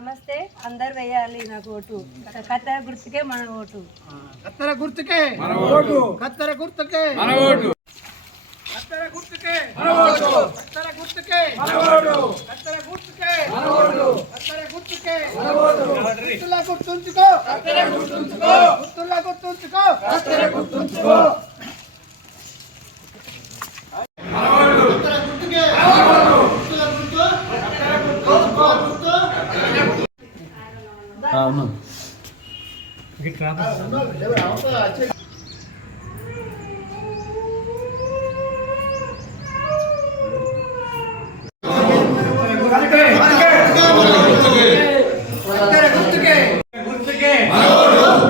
అందరు వేయాలి నాకు ఓటు. కత్తెర గుర్తుకే మన ఓటు. కత్తెర గుర్తుకే. మన ఓటు. కత్తెర గుర్తుకే. మన ఓటు. కత్తెర గుర్తుకే. మన ఓటు. కత్తెర గుర్తుకే. మన ఓటు. కత్తెర గుర్తుకే. మన ఓటు. కత్తెర గుర్తుకే. మన ఓటు. గుర్తుల గుర్తుంచుకో. కత్తెర గుర్తుంచుకో. గుర్తుల గుర్తుంచుకో. కత్తెర గుర్తుంచుకో మన ఓటు కత్తెర గుర్తుకే మన ఓటు గుర్తుల గుర్తు కత్తెర గుర్తుంచుకో గుర్తు అవును కత్తెర గుర్తుకే గుర్తుకే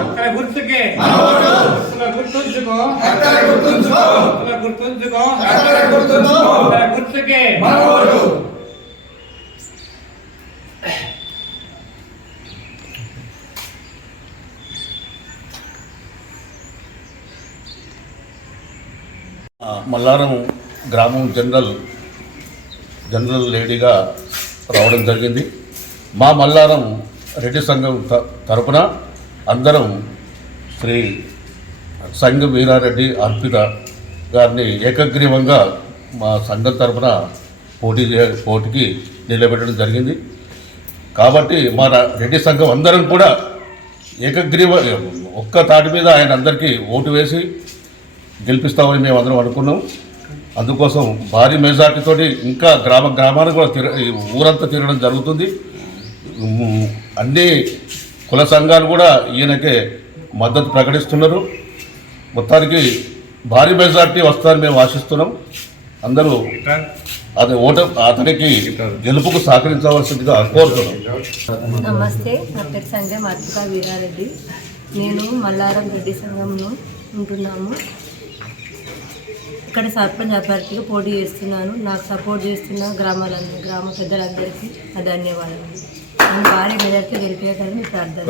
ఇక్కడ గుర్తుకే ఇక్కడ గుర్తుంచుకో ఇక్కడ గుర్తుంచుకో ఇక్కడ గుర్తుకే మల్లారం గ్రామం జనరల్ జనరల్ లేడీగా రావడం జరిగింది. మా మల్లారం రెడ్డి సంఘం త- తరపున అందరం శ్రీ సంఘ వీరారెడ్డి అర్పిత గారిని ఏకగ్రీవంగా మా సంఘం తరపున పోటీ పోటీకి నిలబెట్టడం జరిగింది. కాబట్టి మా రెడ్డి సంఘం అందరం కూడా ఏకగ్రీవ ఒక్క తాటి మీద ఆయన అందరికీ ఓటు వేసి గెలిపిస్తామని మేము అందరం అనుకున్నాం. అందుకోసం భారీ మెజార్టీతో ఇంకా గ్రామ గ్రామానికి కూడా తిర ఊరంతా తిరగడం జరుగుతుంది. అన్ని కుల సంఘాలు కూడా ఈయనకే మద్దతు ప్రకటిస్తున్నారు. మొత్తానికి భారీ మెజార్టీ వస్తారని మేము ఆశిస్తున్నాం. అందరూ అది ఓట అతనికి గెలుపుకు సహకరించవలసిందిగా కోరుతున్నాం. నమస్తే నా పేరు సంజయ్ మార్తిక వీరారెడ్డి. నేను మల్లారం రెడ్డి సంఘంలో ఉంటున్నాము. ఇక్కడ సర్పంచ్ అభ్యర్థిగా పోటీ చేస్తున్నాను. నాకు సపోర్ట్ చేస్తున్న గ్రామాలందరూ గ్రామ పెద్దలందరికీ ధన్యవాదాలు. నేను భారీ మెజార్టీ గెలిపేయాలని ప్రార్థన.